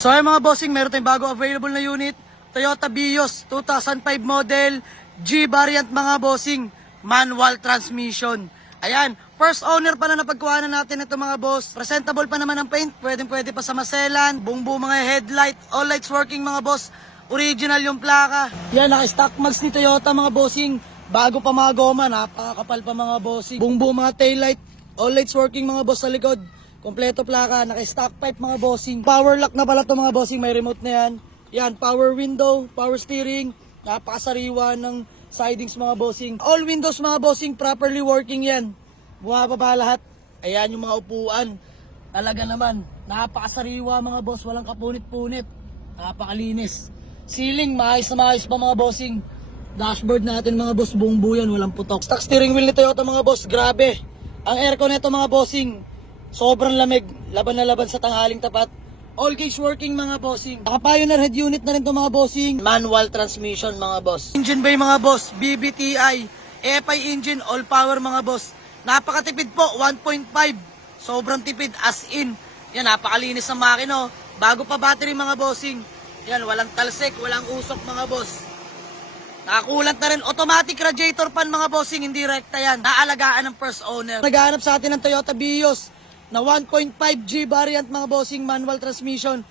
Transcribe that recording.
So ay mga bossing, meron tayong bago available na unit. Toyota Vios 2005 model, G variant mga bossing, manual transmission. Ayan, first owner pa na napagkuhanan natin ito mga boss. Presentable pa naman ang paint, pwede pa sa maselan, bungbu mga headlight, all lights working mga boss. Original yung plaka. Yan, naka-stock mags ni Toyota mga bossing. Bago pa mga goma, napakakapal pa mga bossing. Bungbu mga taillight, all lights working mga boss sa likod. Kompleto plaka, naka-stock pipe mga bossing. Power lock na pala to mga bossing, may remote na yan. Yan, power window, power steering. Napakasariwa ng sidings mga bossing. All windows mga bossing, properly working yan. Bumababa lahat. Ayan yung mga upuan. Talaga naman, napakasariwa mga boss, walang kapunit-punit. Napakalinis. Ceiling, maayos na maayos pa mga bossing. Dashboard natin mga boss, buong buyan, walang putok. Stock steering wheel ni Toyota mga boss, grabe. Ang aircon nito mga bossing, sobrang lamig, laban na laban sa tanghaling tapat. All gauge working mga bossing. Naka-Pioneer head unit na rin to mga bossing. Manual transmission mga boss. Engine bay mga boss, BBTI, EFI engine, all power mga boss. Napakatipid po, 1.5. Sobrang tipid as in. Yan, napakalinis ng makina. Bago pa battery mga bossing. Yan, walang talsik, walang usok mga boss. Nakakulant na rin. Automatic radiator fan mga bossing, hindi rekta yan. Naalagaan ng first owner. Naghahanap sa atin ng Toyota Vios na 1.5G variant mga bossing, manual transmission.